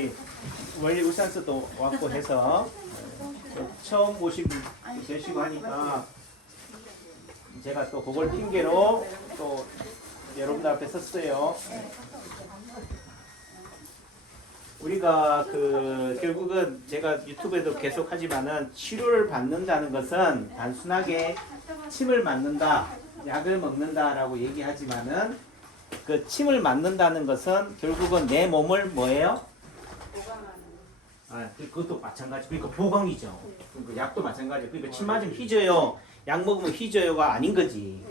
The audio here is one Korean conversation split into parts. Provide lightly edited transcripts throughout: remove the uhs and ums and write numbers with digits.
우리 원리 울산서도 왔고 해서 처음 보시고 계시고 하니까 제가 또 그걸 핑계로 또 여러분들 앞에 섰어요. 우리가 결국은 제가 유튜브에도 계속 하지만은 치료를 받는다는 것은 단순하게 침을 맞는다, 약을 먹는다라고 얘기하지만은 그 침을 맞는다는 것은 결국은 내 몸을 뭐예요? 그것도 마찬가지. 그러니까 보강이죠. 그러니까 약도 마찬가지. 그러니까 침 맞으면 휘져요. 약 먹으면 휘져요가 아닌 거지.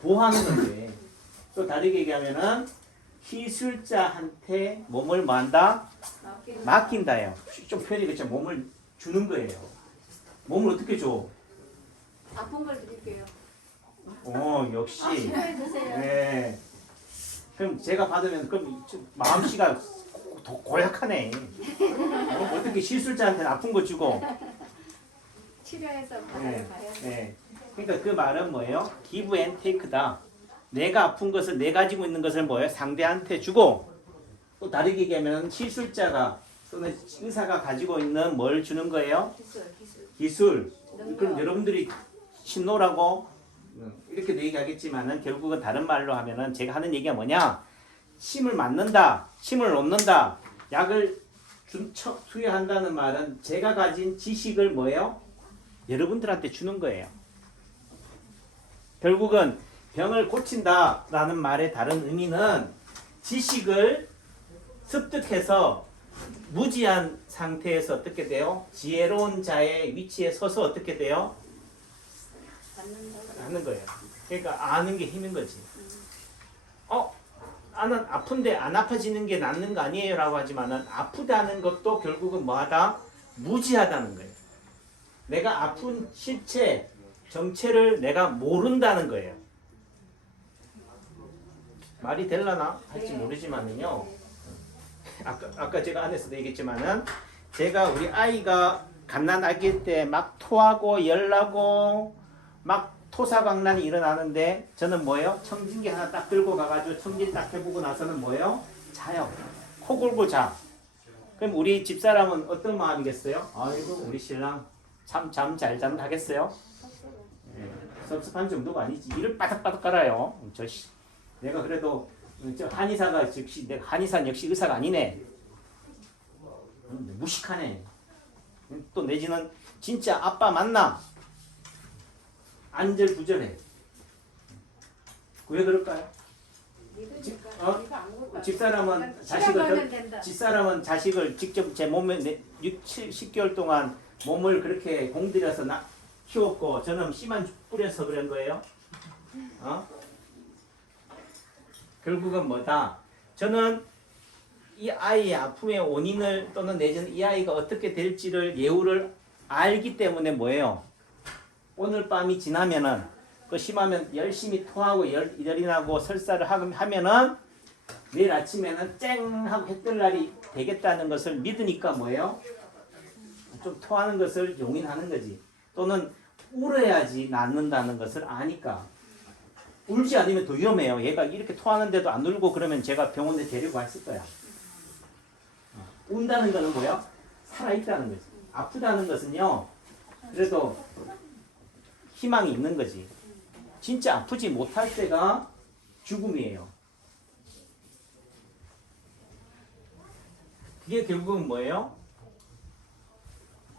보호하는 건데. 또 다르게 얘기하면은 희술자한테 몸을 뭐한다? 맡긴다요. 좀 표현이 그렇죠. 몸을 주는 거예요. 몸을 어떻게 줘? 아픈 걸 드릴게요. 역시. 치료해주세요. 네. 그럼 제가 받으면 그럼 마음씨가 고약하네. 어떻게 시술자한테는 아픈 거 주고. 치료해서 네. 가야 돼. 네. 그러니까 그 말은 뭐예요? give and take다. 내가 아픈 것을 내 가지고 있는 것을 뭐예요? 상대한테 주고. 또 다르게 얘기하면 시술자가 또는 의사가 가지고 있는 뭘 주는 거예요? 기술. 그럼 여러분들이 신노라고 이렇게도 얘기하겠지만은 결국은 다른 말로 하면은 제가 하는 얘기가 뭐냐? 침을 맞는다, 침을 놓는다, 약을 투여한다는 말은 제가 가진 지식을 뭐예요? 여러분들한테 주는 거예요. 결국은 병을 고친다라는 말의 다른 의미는 지식을 습득해서 무지한 상태에서 어떻게 돼요? 지혜로운 자의 위치에 서서 어떻게 돼요? 하는 거예요. 그러니까 아는 게 힘인 거지. 나는 아픈데 안 아파지는 게 낫는 거 아니에요? 라고 하지만은 아프다는 것도 결국은 뭐하다? 무지하다는 거예요. 내가 아픈 실체, 정체를 내가 모른다는 거예요. 말이 될라나? 할지 모르지만은요. 아까 제가 안에서도 얘기했지만은 제가 우리 아이가 갓난아기 때 막 토하고 열나고 막 토사광란이 일어나는데 저는 뭐예요? 청진기 하나 딱 들고 가가지고 청진 딱 해보고 나서는 뭐예요? 자요. 코 골고 자. 그럼 우리 집사람은 어떤 마음이겠어요? 아이고 우리 신랑 참 잠 잘 잔다 하겠어요? 섭섭한 정도가 아니지. 이를 바닥바닥 깔아요. 내가 그래도 저 한의사가 즉시 내가 한의사는 역시 의사가 아니네. 무식하네. 또 내지는 진짜 아빠 맞나? 안절부절해. 왜 그럴까요? 집사람은 자식을 직접 제 몸에 6, 10개월 동안 몸을 그렇게 공들여서 키웠고 저는 씨만 뿌려서 그런 거예요. 결국은 뭐다? 저는 이 아이의 아픔의 원인을 또는 내지는 이 아이가 어떻게 될지를 예후를 알기 때문에 뭐예요? 오늘 밤이 지나면은 그 심하면 열심히 토하고 열이 나고 설사를 하면은 내일 아침에는 쨍 하고 해 뜰 날이 되겠다는 것을 믿으니까 뭐예요? 좀 토하는 것을 용인하는 거지. 또는 울어야지 낫는다는 것을 아니까. 울지 않으면 더 위험해요. 얘가 이렇게 토하는데도 안 울고 그러면 제가 병원에 데리고 갔을 거야. 운다는 거는 뭐야? 살아있다는 거지. 아프다는 것은요. 그래도 희망이 있는 거지. 진짜 아프지 못할 때가 죽음이에요. 그게 결국은 뭐예요?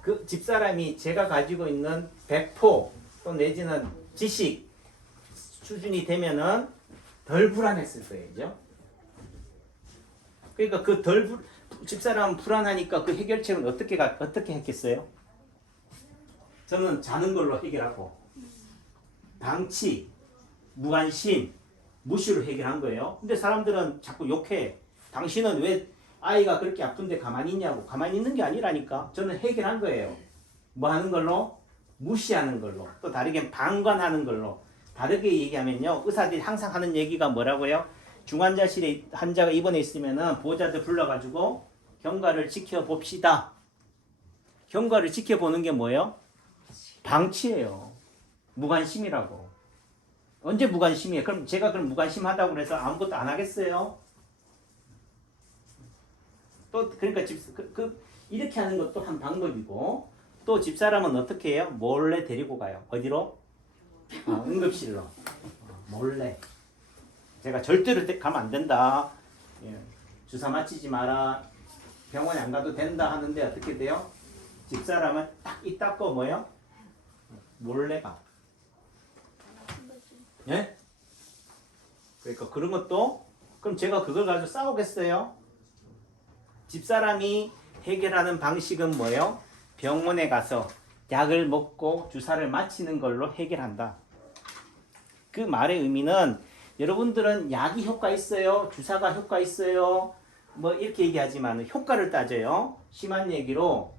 그 집사람이 제가 가지고 있는 배포 또 내지는 지식 수준이 되면은 덜 불안했을 거예요. 그죠? 그러니까 집사람은 불안하니까 그 해결책은 어떻게 했겠어요? 저는 자는 걸로 해결하고 방치, 무관심, 무시로 해결한 거예요. 근데 사람들은 자꾸 욕해. 당신은 왜 아이가 그렇게 아픈데 가만히 있냐고. 가만히 있는 게 아니라니까. 저는 해결한 거예요. 뭐 하는 걸로? 무시하는 걸로. 또 다르게 방관하는 걸로. 다르게 얘기하면요. 의사들이 항상 하는 얘기가 뭐라고요? 중환자실에 환자가 입원해 있으면은 보호자들 불러가지고 경과를 지켜봅시다. 경과를 지켜보는 게 뭐예요? 방치예요. 무관심이라고. 언제 무관심이에요? 그럼 제가 무관심하다고 해서 아무것도 안 하겠어요? 또 그러니까 이렇게 하는 것도 한 방법이고 또 집사람은 어떻게 해요? 몰래 데리고 가요. 어디로? 응급실로. 몰래. 제가 절대로 가면 안 된다. 예. 주사 맞히지 마라. 병원에 안 가도 된다 하는데 어떻게 돼요? 집사람은 딱 이 닦고 뭐요? 몰래 가. 예? 그러니까 그런 것도 그럼 제가 그걸 가지고 싸우겠어요? 집사람이 해결하는 방식은 뭐예요? 병원에 가서 약을 먹고 주사를 맞히는 걸로 해결한다. 그 말의 의미는 여러분들은 약이 효과 있어요? 주사가 효과 있어요? 뭐 이렇게 얘기하지만 효과를 따져요. 심한 얘기로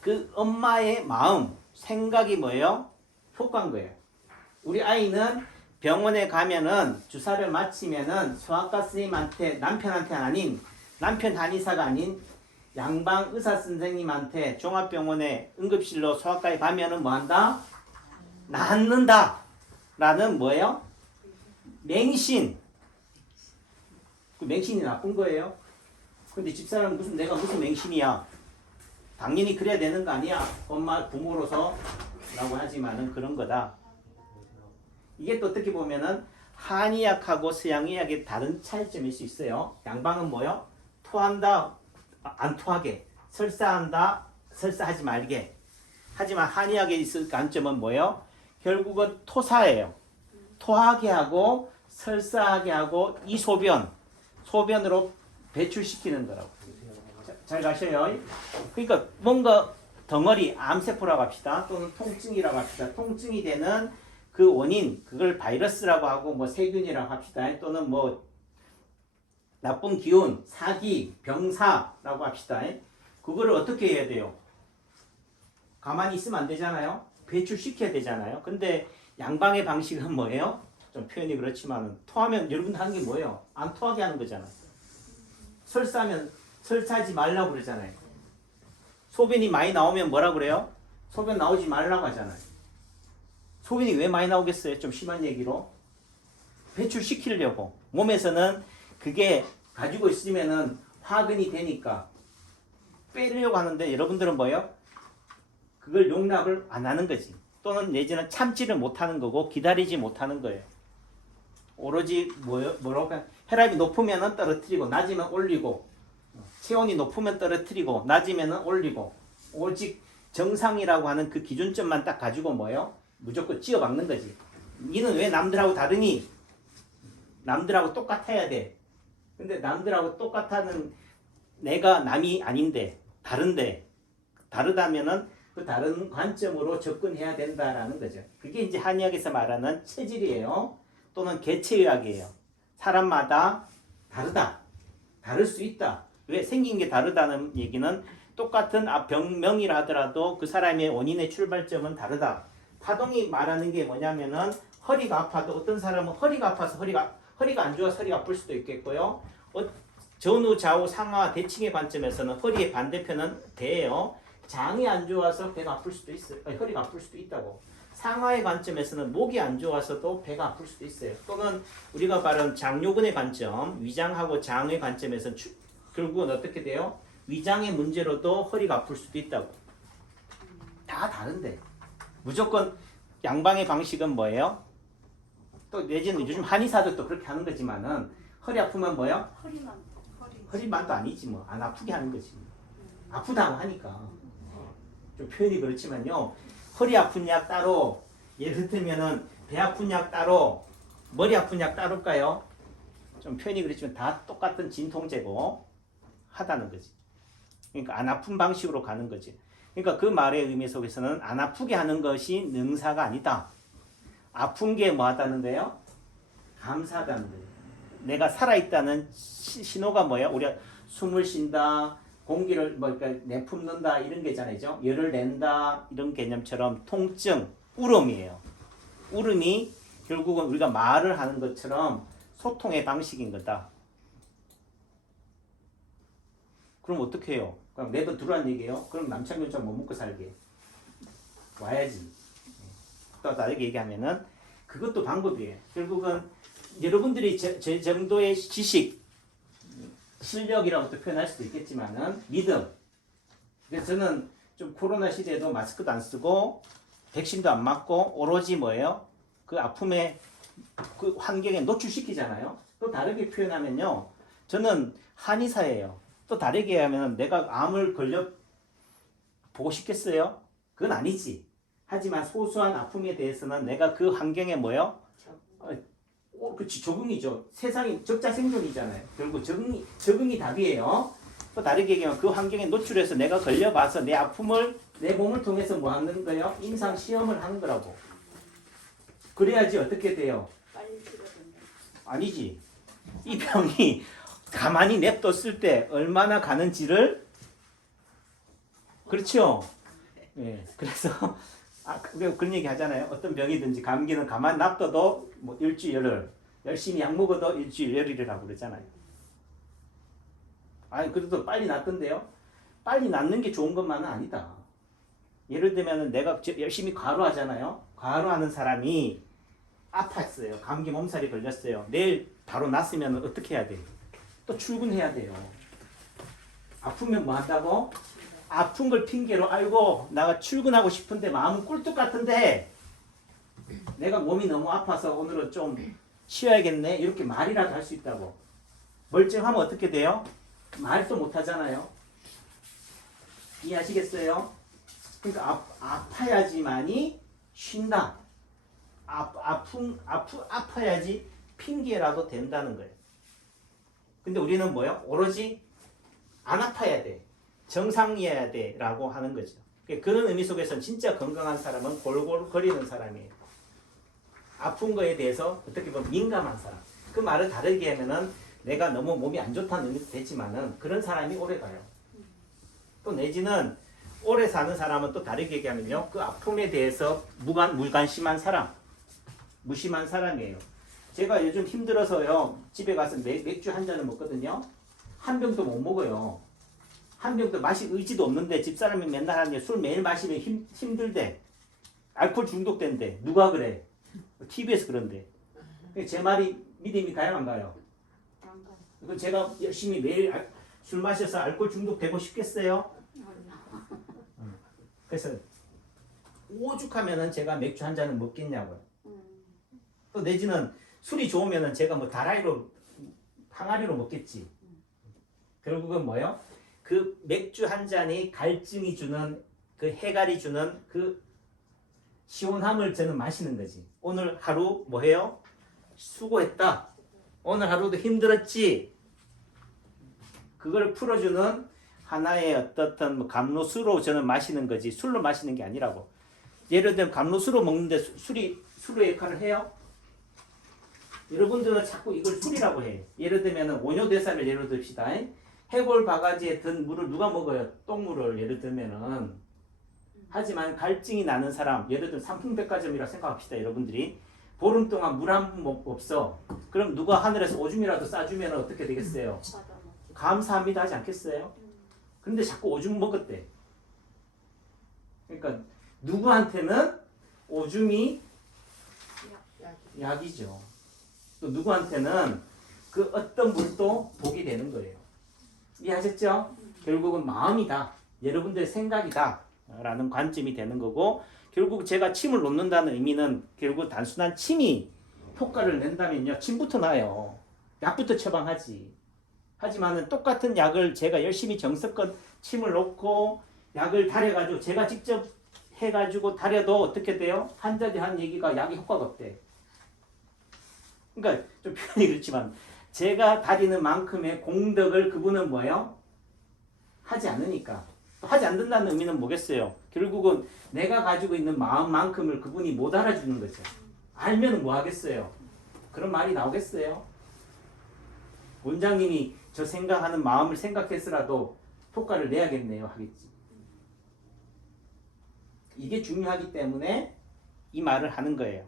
그 엄마의 마음, 생각이 뭐예요? 효과인 거예요. 우리 아이는 병원에 가면은 주사를 맞히면은 소아과 선생님한테 남편한테 아닌 남편 한의사가 아닌 양방 의사 선생님한테 종합병원에 응급실로 소아과에 가면은 뭐 한다? 낫는다. 라는 뭐예요? 맹신. 그 맹신이 나쁜 거예요. 근데 집사람은 내가 무슨 맹신이야? 당연히 그래야 되는 거 아니야? 엄마 부모로서 라고 하지만은 그런 거다. 이게 또 어떻게 보면은 한의학하고 서양의학의 다른 차이점일 수 있어요. 양방은 뭐요? 토한다, 안 토하게. 설사한다, 설사하지 말게. 하지만 한의학에 있을 관점은 뭐예요? 결국은 토사예요. 토하게 하고 설사하게 하고 이 소변으로 배출시키는 거라고. 잘 가셔요. 그러니까 뭔가 덩어리 암세포라고 합시다. 또는 통증이라고 합시다. 통증이 되는 그 원인, 그걸 바이러스라고 하고 뭐 세균이라고 합시다. 또는 뭐 나쁜 기운, 사기, 병사라고 합시다. 그거를 어떻게 해야 돼요? 가만히 있으면 안 되잖아요. 배출시켜야 되잖아요. 근데 양방의 방식은 뭐예요? 좀 표현이 그렇지만 토하면 여러분 하는 게 뭐예요? 안 토하게 하는 거잖아요. 설사하면 설사하지 말라고 그러잖아요. 소변이 많이 나오면 뭐라 그래요? 소변 나오지 말라고 하잖아요. 소변이 왜 많이 나오겠어요? 좀 심한 얘기로. 배출시키려고. 몸에서는 그게 가지고 있으면은 화근이 되니까 빼려고 하는데 여러분들은 뭐예요? 그걸 용납을 안 하는 거지. 또는 내지는 참지를 못하는 거고 기다리지 못하는 거예요. 오로지 뭐라고 하면 혈압이 높으면 떨어뜨리고 낮으면 올리고 체온이 높으면 떨어뜨리고 낮으면 올리고 오직 정상이라고 하는 그 기준점만 딱 가지고 뭐예요? 무조건 찌어박는 거지. 니는 왜 남들하고 다르니? 남들하고 똑같아야 돼. 근데 남들하고 똑같다는 내가 남이 아닌데 다른데 다르다면은 그 다른 관점으로 접근해야 된다라는 거죠. 그게 이제 한의학에서 말하는 체질이에요. 또는 개체의학이에요. 사람마다 다르다. 다를 수 있다. 왜? 생긴 게 다르다는 얘기는 똑같은 병명이라 하더라도 그 사람의 원인의 출발점은 다르다. 파동이 말하는 게 뭐냐면은 허리가 아파도 어떤 사람은 허리가 아파서 허리가 안 좋아서 허리가 아플 수도 있겠고요. 전후, 좌우, 상하, 대칭의 관점에서는 허리의 반대편은 배예요. 장이 안 좋아서 배가 아플 수도 있어요. 허리가 아플 수도 있다고. 상하의 관점에서는 목이 안 좋아서도 배가 아플 수도 있어요. 또는 우리가 말하는 장요근의 관점, 위장하고 장의 관점에서는 결국은 어떻게 돼요? 위장의 문제로도 허리가 아플 수도 있다고. 다 다른데. 무조건 양방의 방식은 뭐예요? 또 내지는 요즘 한의사들도 그렇게 하는 거지만은 허리 아프면 뭐예요? 허리만도 아니지 뭐. 안 아프게 하는 거지. 아프다고 하니까. 좀 표현이 그렇지만요. 허리 아픈 약 따로, 예를 들면은 배 아픈 약 따로, 머리 아픈 약 따로일까요? 좀 표현이 그렇지만 다 똑같은 진통제고 하다는 거지. 그러니까 안 아픈 방식으로 가는 거지. 그러니까 그 말의 의미 속에서는 안 아프게 하는 것이 능사가 아니다. 아픈 게 뭐 하다는 거예요? 감사하다는 거예요. 내가 살아있다는 신호가 뭐야? 우리가 숨을 쉰다, 공기를 그러니까 내품는다 이런 게잖아요. 열을 낸다 이런 개념처럼 통증, 울음이에요. 울음이 결국은 우리가 말을 하는 것처럼 소통의 방식인 거다. 그럼 어떻게 해요? 그럼 매번 들어란 얘기예요. 그럼 남창균처럼 못 먹고 살게. 와야지. 또 다르게 얘기하면은 그것도 방법이에요. 결국은 여러분들이 제 정도의 지식, 실력이라고도 표현할 수도 있겠지만은 믿음. 그래서 저는 좀 코로나 시대에도 마스크도 안 쓰고 백신도 안 맞고 오로지 뭐예요? 그 아픔에 그 환경에 노출시키잖아요. 또 다르게 표현하면요. 저는 한의사예요. 또 다르게 하면 내가 암을 걸려 보고 싶겠어요? 그건 아니지. 하지만 소소한 아픔에 대해서는 내가 그 환경에 뭐요? 그렇지, 적응이죠. 세상이 적자생존이잖아요. 결국 적응이 답이에요. 또 다르게 얘기하면 그 환경에 노출해서 내가 걸려봐서 내 아픔을 내 몸을 통해서 뭐 하는 거예요? 임상 시험을 하는 거라고. 그래야지 어떻게 돼요? 빨리 치료된다. 아니지. 이 병이 가만히 냅뒀을 때 얼마나 가는지를 그렇죠. 예. 그래서 그런 얘기 하잖아요. 어떤 병이든지 감기는 가만 놔둬도 뭐 일주일 열흘, 열심히 약 먹어도 일주일 열흘이라고 그러잖아요. 아니 그래도 빨리 낫던데요. 빨리 낫는 게 좋은 것만은 아니다. 예를 들면 내가 열심히 과로하잖아요. 과로하는 사람이 아팠어요. 감기 몸살이 걸렸어요. 내일 바로 낫으면 어떻게 해야 돼요? 또 출근해야 돼요. 아프면 뭐 한다고? 아픈 걸 핑계로 알고 나가 출근하고 싶은데 마음은 꿀뚝 같은데 내가 몸이 너무 아파서 오늘은 좀 쉬어야겠네 이렇게 말이라도 할 수 있다고. 멀쩡하면 어떻게 돼요? 말도 못 하잖아요. 이해하시겠어요? 그러니까 아파야지만이 쉰다. 아파야지 핑계라도 된다는 거예요. 근데 우리는 뭐요? 오로지 안 아파야 돼. 정상이어야 돼. 라고 하는 거죠. 그런 의미 속에서는 진짜 건강한 사람은 골골거리는 사람이에요. 아픈 거에 대해서 어떻게 보면 민감한 사람. 그 말을 다르게 하면은 내가 너무 몸이 안 좋다는 의미도 되지만은 그런 사람이 오래 가요. 또 내지는 오래 사는 사람은 또 다르게 얘기하면요. 그 아픔에 대해서 무관심한 사람. 무심한 사람이에요. 제가 요즘 힘들어서요. 집에 가서 맥주 한 잔을 먹거든요. 한 병도 못 먹어요. 한 병도 마실 의지도 없는데 집사람이 맨날 하는데 술 매일 마시면 힘들대. 알코올 중독된대. 누가 그래? TV에서 그런데. 제 말이 믿음이 가요 안 가요? 안 가. 그 제가 열심히 매일 술 마셔서 알코올 중독되고 싶겠어요? 그래서 오죽하면은 제가 맥주 한 잔을 먹겠냐고요. 또 내지는 술이 좋으면은 제가 뭐 항아리로 먹겠지. 결국은 뭐요? 그 맥주 한 잔이 갈증이 주는 그 해갈이 주는 그 시원함을 저는 마시는 거지. 오늘 하루 뭐 해요? 수고했다. 오늘 하루도 힘들었지. 그걸 풀어주는 하나의 어떻든 감로수로 저는 마시는 거지. 술로 마시는 게 아니라고. 예를 들면 감로수로 먹는데 술이 술의 역할을 해요? 여러분들은 자꾸 이걸 술이라고 해. 예를 들면 원효대사를 예를 듭시다. 해골 바가지에 든 물을 누가 먹어요? 똥물을 예를 들면은. 하지만 갈증이 나는 사람, 예를 들면 삼풍백화점이라 생각합시다. 여러분들이 보름 동안 물 한 번 없어. 그럼 누가 하늘에서 오줌이라도 싸주면 어떻게 되겠어요? 감사합니다 하지 않겠어요? 근데 자꾸 오줌 먹었대. 그러니까 누구한테는 오줌이 약이죠. 또 누구한테는 그 어떤 물도 복이 되는 거예요. 이해하셨죠? 결국은 마음이다. 여러분들의 생각이다. 라는 관점이 되는 거고, 결국 제가 침을 놓는다는 의미는 결국 단순한 침이 효과를 낸다면요. 침부터 나요. 약부터 처방하지. 하지만은 똑같은 약을 제가 열심히 정성껏 침을 놓고 약을 달여가지고 제가 직접 해가지고 달여도 어떻게 돼요? 한자리 한 얘기가 약이 효과가 없대. 그러니까 좀 표현이 그렇지만 제가 다리는 만큼의 공덕을 그분은 뭐예요? 하지 않으니까. 하지 않는다는 의미는 뭐겠어요? 결국은 내가 가지고 있는 마음만큼을 그분이 못 알아주는 거죠. 알면 뭐 하겠어요? 그런 말이 나오겠어요? 원장님이 저 생각하는 마음을 생각해서라도 효과를 내야겠네요 하겠지. 이게 중요하기 때문에 이 말을 하는 거예요.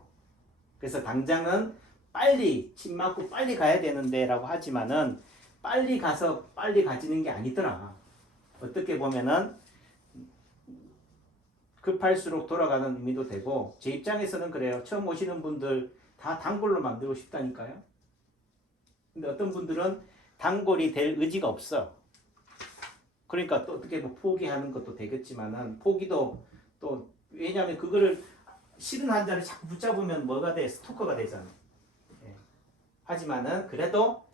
그래서 당장은 빨리 침 맞고 빨리 가야 되는데 라고 하지만은 빨리 가서 빨리 가지는 게 아니더라. 어떻게 보면은 급할수록 돌아가는 의미도 되고, 제 입장에서는 그래요. 처음 오시는 분들 다 단골로 만들고 싶다니까요. 근데 어떤 분들은 단골이 될 의지가 없어. 그러니까 또 어떻게 뭐 포기하는 것도 되겠지만은 포기도 또 왜냐하면 그거를 싫은 환자를 자꾸 붙잡으면 뭐가 돼? 스토커가 되잖아. 예. 하지만은 그래도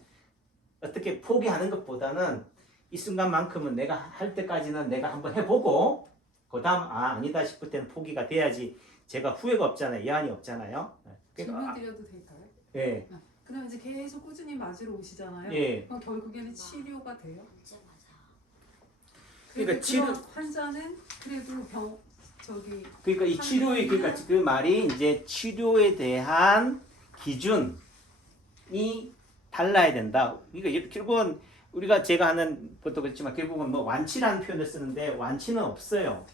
어떻게 포기하는 것보다는 이 순간만큼은 내가 할 때까지는 내가 한번 해보고 그 다음 아니다 싶을 때는 포기가 돼야지 제가 후회가 없잖아요. 여한이 없잖아요. 질문 드려도 될까요? 예. 그럼 이제 계속 꾸준히 맞으러 오시잖아요. 예. 그럼 결국에는 치료가 돼요? 언제 맞아? 그러니까 그런 환자는 그래도 그러니까 이 치료의 그러니까 그 말이 이제 치료에 대한 기준이 달라야 된다. 그러니까 결국은 우리가 제가 하는 것도 그렇지만 결국은 뭐 완치라는 표현을 쓰는데 완치는 없어요.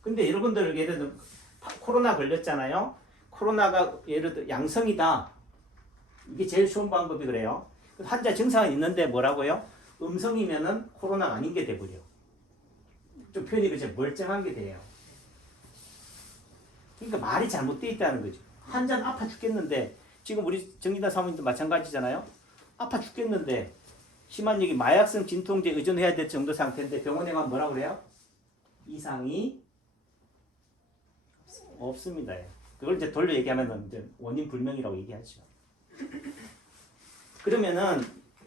근데 여러분들 예를 들어 코로나 걸렸잖아요. 코로나가 예를 들어 양성이다. 이게 제일 쉬운 방법이 그래요. 환자 증상은 있는데 뭐라고요? 음성이면은 코로나가 아닌 게 돼버려. 좀 표현이 그렇죠. 멀쩡한 게 돼요. 그러니까 말이 잘못되어 있다는 거죠. 환자는 아파 죽겠는데 지금 우리 정리다 사모님도 마찬가지잖아요. 아파 죽겠는데 심한 얘기 마약성 진통제 의존해야 될 정도 상태인데 병원에 가면 뭐라고 그래요? 이상이 없습니다. 그걸 이제 돌려 얘기하면 이제 원인 불명이라고 얘기하죠. 그러면은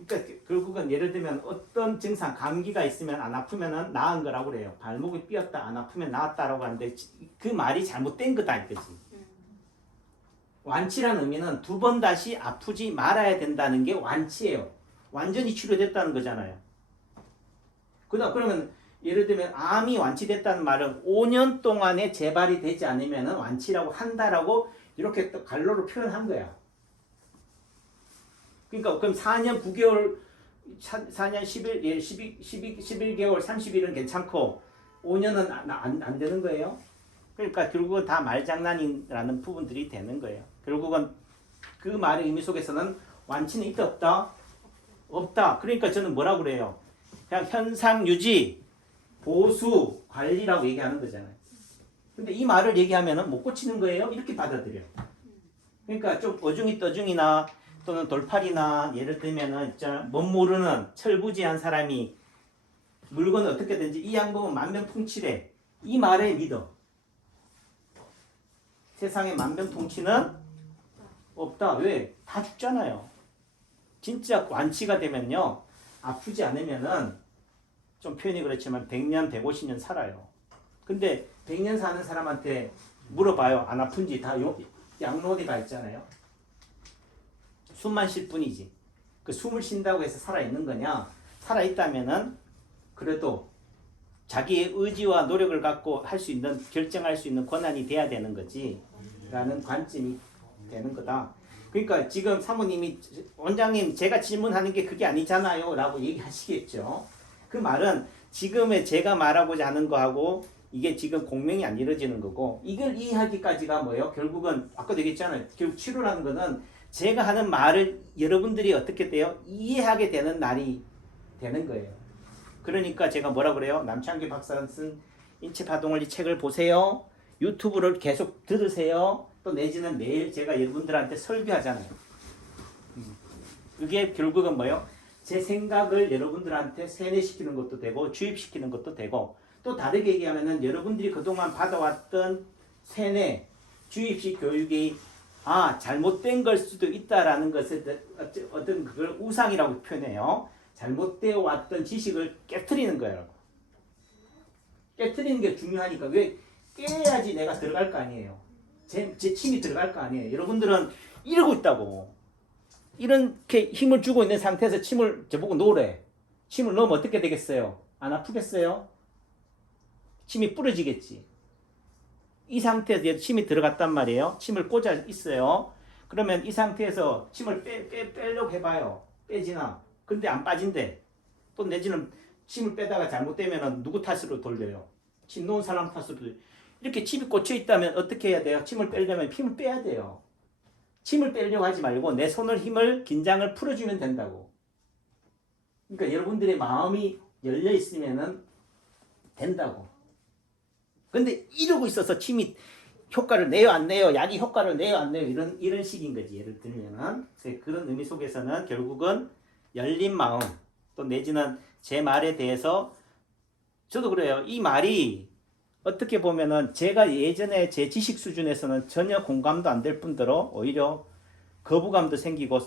그러니까 결국은 예를 들면 어떤 증상 감기가 있으면 안 아프면은 나은 거라고 그래요. 발목이 삐었다 안 아프면 나았다라고 하는데 그 말이 잘못된 거다 이거지. 완치라는 의미는 두 번 다시 아프지 말아야 된다는 게 완치예요. 완전히 치료됐다는 거잖아요. 그러면 예를 들면 암이 완치됐다는 말은 5년 동안에 재발이 되지 않으면 완치라고 한다라고 이렇게 또 갈로로 표현한 거야. 그러니까 그럼 4년 9개월 4년 11개월 30일은 괜찮고 5년은 안 되는 거예요. 그러니까 결국은 다 말장난이라는 부분들이 되는 거예요. 결국은 그 말의 의미 속에서는 완치는 있다 없다? 없다. 그러니까 저는 뭐라고 그래요? 그냥 현상 유지, 보수, 관리라고 얘기하는 거잖아요. 근데 이 말을 얘기하면은 못 고치는 거예요? 이렇게 받아들여요. 그러니까 좀 어중이 떠중이나 또는 돌팔이나 예를 들면은 못 모르는 철부지한 사람이 물건을 어떻게든지 이 양복은 만병통치래. 이 말에 믿어. 세상에 만병통치는 없다. 왜? 다 죽잖아요. 진짜 완치가 되면요. 아프지 않으면은 좀 표현이 그렇지만 100년, 150년 살아요. 근데 100년 사는 사람한테 물어봐요. 안 아픈지 다 양로원에 가 있잖아요. 숨만 쉴 뿐이지. 그 숨을 쉰다고 해서 살아있는 거냐? 살아있다면은 그래도 자기의 의지와 노력을 갖고 할 수 있는, 결정할 수 있는 권한이 돼야 되는 거지. 라는 관점이 되는 거다. 그러니까 지금 사모님이 원장님 제가 질문하는 게 그게 아니잖아요 라고 얘기하시겠죠. 그 말은 지금의 제가 말하고자 하는 거하고 이게 지금 공명이 안 이루어지는 거고 이걸 이해하기까지가 뭐예요? 결국은 아까도 얘기했잖아요. 결국 치료라는 거는 제가 하는 말을 여러분들이 어떻게 돼요? 이해하게 되는 날이 되는 거예요. 그러니까 제가 뭐라 그래요? 남창규 박사가 쓴 인체파동원리 책을 보세요. 유튜브를 계속 들으세요. 또 내지는 매일 제가 여러분들한테 설교하잖아요. 그게 결국은 뭐예요? 제 생각을 여러분들한테 세뇌시키는 것도 되고 주입시키는 것도 되고 또 다르게 얘기하면은 여러분들이 그동안 받아왔던 세뇌, 주입식 교육이 잘못된 걸 수도 있다라는 것을 어떤 그걸 우상이라고 표현해요. 잘못되어 왔던 지식을 깨트리는 거예요. 깨트리는 게 중요하니까 왜 깨야지 내가 들어갈 거 아니에요. 제 침이 들어갈 거 아니에요. 여러분들은 이러고 있다고. 이렇게 힘을 주고 있는 상태에서 침을 저보고 놓으래. 침을 넣으면 어떻게 되겠어요? 안 아프겠어요? 침이 부러지겠지. 이 상태에서 침이 들어갔단 말이에요. 침을 꽂아 있어요. 그러면 이 상태에서 침을 빼려고 해봐요. 빼지나. 근데 안 빠진대. 또 내지는 침을 빼다가 잘못되면 누구 탓으로 돌려요? 침 놓은 사람 탓으로 돌려요. 이렇게 침이 꽂혀 있다면 어떻게 해야 돼요? 침을 빼려면 힘을 빼야 돼요. 침을 빼려고 하지 말고 내 손을 힘을 긴장을 풀어주면 된다고. 그러니까 여러분들의 마음이 열려 있으면은 된다고. 근데 이러고 있어서 침이 효과를 내요 안 내요? 약이 효과를 내요 안 내요? 이런 식인 거지. 예를 들면은 그런 의미 속에서는 결국은 열린 마음 또 내지는 제 말에 대해서 저도 그래요. 이 말이 어떻게 보면은 제가 예전에 제 지식 수준에서는 전혀 공감도 안 될 뿐더러 오히려 거부감도 생기고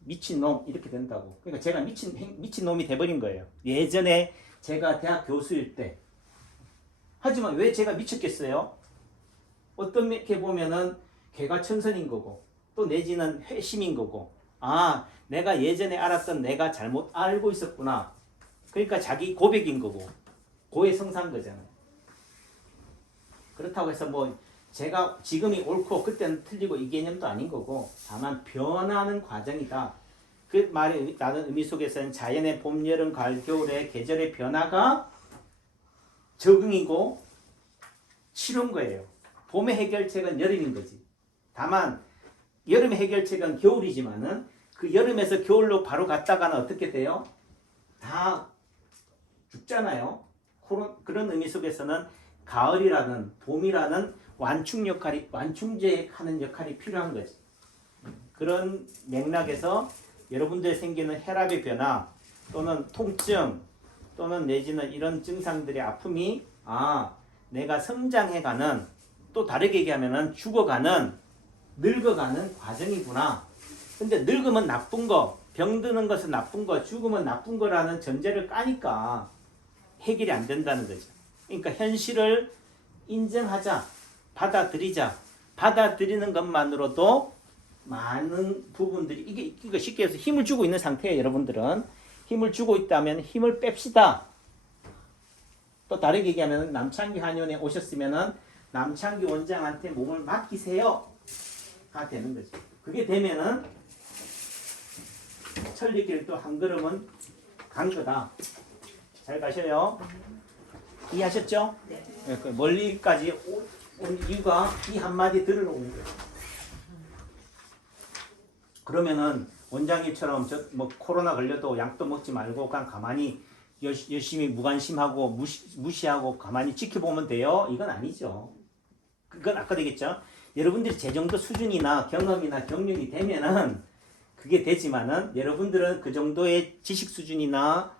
미친놈 이렇게 된다고. 그러니까 제가 미친놈이 돼버린 거예요. 예전에 제가 대학 교수일 때. 하지만 왜 제가 미쳤겠어요? 어떻게 보면은 걔가 천선인 거고 또 내지는 회심인 거고 아 내가 예전에 알았던 내가 잘못 알고 있었구나. 그러니까 자기 고백인 거고 고해성사한 거잖아요. 그렇다고 해서 뭐 제가 지금이 옳고 그때는 틀리고 이 개념도 아닌 거고 다만 변하는 과정이다. 그 말에 나는 의미 속에서는 자연의 봄, 여름, 가을, 겨울의 계절의 변화가 적응이고 치료인 거예요. 봄의 해결책은 여름인 거지. 다만 여름의 해결책은 겨울이지만은 그 여름에서 겨울로 바로 갔다가는 어떻게 돼요? 다 죽잖아요. 그런 의미 속에서는 가을이라는 봄이라는 완충제하는 역할이 필요한 거지. 그런 맥락에서 여러분들이 생기는 혈압의 변화 또는 통증 또는 내지는 이런 증상들의 아픔이 내가 성장해가는 또 다르게 얘기하면은 죽어가는 늙어가는 과정이구나. 근데 늙으면 나쁜 거, 병드는 것은 나쁜 거, 죽으면 나쁜 거라는 전제를 까니까 해결이 안 된다는 거죠. 그러니까 현실을 인정하자, 받아들이자. 받아들이는 것만으로도 많은 부분들이 이거 쉽게 해서 힘을 주고 있는 상태예요. 여러분들은 힘을 주고 있다면 힘을 뺍시다. 또 다르게 얘기하면 남창기 한의원에 오셨으면은 남창기 원장한테 몸을 맡기세요가 되는 거죠. 그게 되면은 천리길 또 한 걸음은 간 거다. 잘 가셔요. 이해하셨죠? 네. 그 멀리까지 온 이유가 이 한마디 들으러온 거예요. 그러면은 원장님처럼 뭐 코로나 걸려도 약도 먹지 말고 그냥 가만히 열심히 무관심하고 무시하고 가만히 지켜보면 돼요? 이건 아니죠. 그건 아까 되겠죠? 여러분들이 제 정도 수준이나 경험이나 경력이 되면은 그게 되지만은 여러분들은 그 정도의 지식 수준이나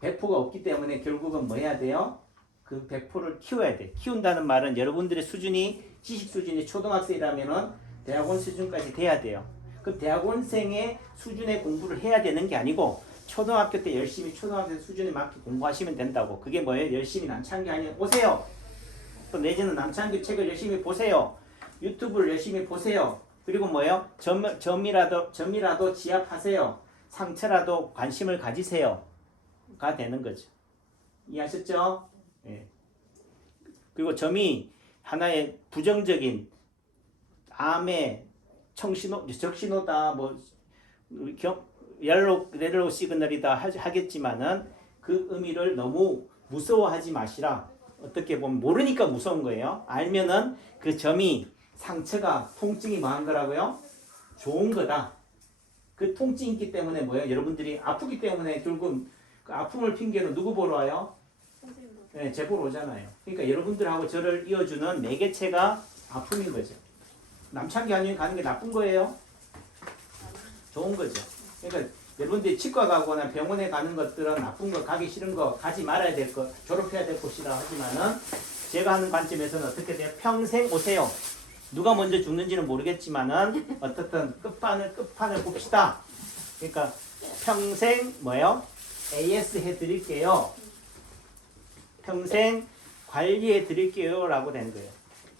배포가 없기 때문에 결국은 뭐 해야 돼요? 그 배포를 키워야 돼. 키운다는 말은 여러분들의 수준이 지식 수준이 초등학생이라면은 대학원 수준까지 돼야 돼요. 그 대학원생의 수준의 공부를 해야 되는 게 아니고 초등학교 때 열심히 초등학생 수준에 맞게 공부하시면 된다고. 그게 뭐예요? 열심히 남창기 아니 오세요. 또 내지는 남창기 책을 열심히 보세요. 유튜브를 열심히 보세요. 그리고 뭐예요? 점이라도 지압하세요. 상처라도 관심을 가지세요가 되는 거죠. 이해하셨죠? 예. 그리고 점이 하나의 부정적인 암의 적신호다 옐로우 시그널이다 하겠지만은 그 의미를 너무 무서워하지 마시라. 어떻게 보면 모르니까 무서운 거예요. 알면은 그 점이 상처가 통증이 뭐한 거라고요? 좋은 거다. 그 통증이 있기 때문에 뭐예요? 여러분들이 아프기 때문에 결국 그 아픔을 핑계로 누구 보러 와요? 네, 제 보러 오잖아요. 그러니까 여러분들하고 저를 이어주는 매개체가 아픔인 거죠. 남창기 한의원 가는 게 나쁜 거예요? 좋은 거죠. 그러니까 여러분들이 치과 가거나 병원에 가는 것들은 나쁜 거, 가기 싫은 거, 가지 말아야 될 거, 졸업해야 될 곳이라 하지만은 제가 하는 관점에서는 어떻게 돼요? 평생 오세요. 누가 먼저 죽는지는 모르겠지만은 어떻든 끝판을 봅시다. 그러니까 평생 뭐예요? AS 해드릴게요. 평생 관리해 드릴게요 라고 된 거예요.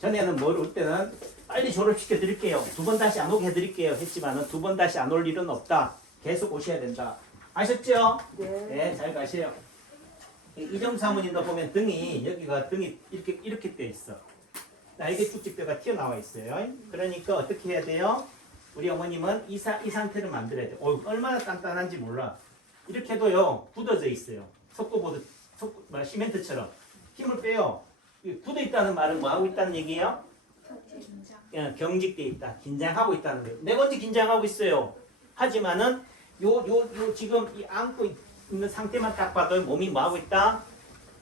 전에는 올 때는 빨리 졸업시켜 드릴게요. 2번 다시 안 오게 해드릴게요 했지만은 2번 다시 안 올 일은 없다. 계속 오셔야 된다. 아셨죠? 네, 잘 가세요. 이정 사모님도 보면 여기가 등이 이렇게 돼 있어. 날개 축지뼈가 튀어나와 있어요. 그러니까 어떻게 해야 돼요? 우리 어머님은 이 상태를 만들어야 돼요. 얼마나 단단한지 몰라. 이렇게 해도요, 굳어져 있어요. 시멘트처럼. 힘을 빼요. 굳어 있다는 말은 뭐 하고 있다는 얘기예요? 경직돼 있다. 긴장하고 있다는 거예요. 네 번째 긴장하고 있어요. 하지만은 지금 이 안고 있는 상태만 딱 봐도 몸이 뭐 하고 있다?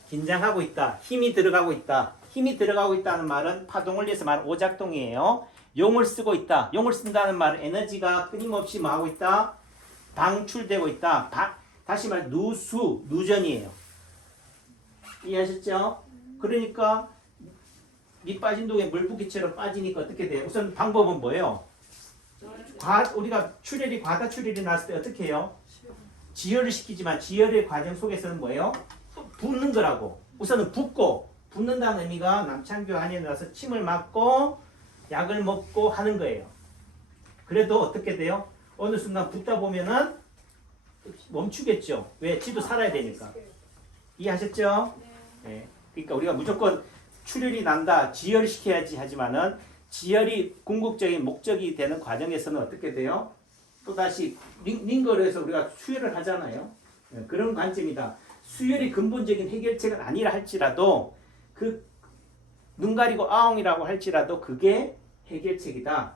긴장하고 있다. 힘이 들어가고 있다. 힘이 들어가고 있다는 말은 파동을 위해서 말하는 오작동이에요. 용을 쓰고 있다. 용을 쓴다는 말은 에너지가 끊임없이 뭐 하고 있다? 방출되고 있다. 다시 말해 누전이에요. 이해하셨죠? 그러니까 밑 빠진 독에 물 붓기처럼 빠지니까 어떻게 돼요? 우선 방법은 뭐예요? 우리가 출혈이 과다 출혈이 났을 때 어떻게 해요? 지혈을 시키지만 지혈의 과정 속에서는 뭐예요? 붓는 거라고. 우선은 붓고 붓는다는 의미가 남창규 한의에 나서 침을 맞고 약을 먹고 하는 거예요. 그래도 어떻게 돼요? 어느 순간 붓다 보면은 멈추겠죠. 왜? 지도 살아야 되니까. 이해하셨죠? 네. 그러니까 우리가 무조건 출혈이 난다, 지혈을 시켜야지 하지만은 지혈이 궁극적인 목적이 되는 과정에서는 어떻게 돼요? 또다시 링거를 서 우리가 수혈을 하잖아요. 네, 그런 관점이다. 수혈이 근본적인 해결책은 아니라 할지라도 그 눈 가리고 아웅이라고 할지라도 그게 해결책이다.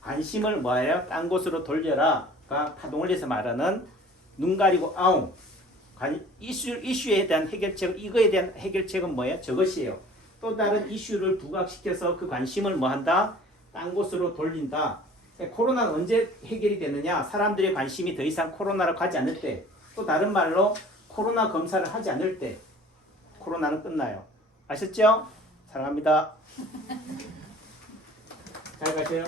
관심을 뭐예요? 딴 곳으로 돌려라가 파동을 해서 말하는 눈 가리고 아웅. 이슈에 대한 해결책, 이거에 대한 해결책은 뭐예요? 저것이에요. 또 다른 이슈를 부각시켜서 그 관심을 뭐 한다? 딴 곳으로 돌린다. 코로나는 언제 해결이 되느냐? 사람들의 관심이 더 이상 코로나로 가지 않을 때, 또 다른 말로 코로나 검사를 하지 않을 때 코로나는 끝나요. 아셨죠? 사랑합니다. 잘 가세요.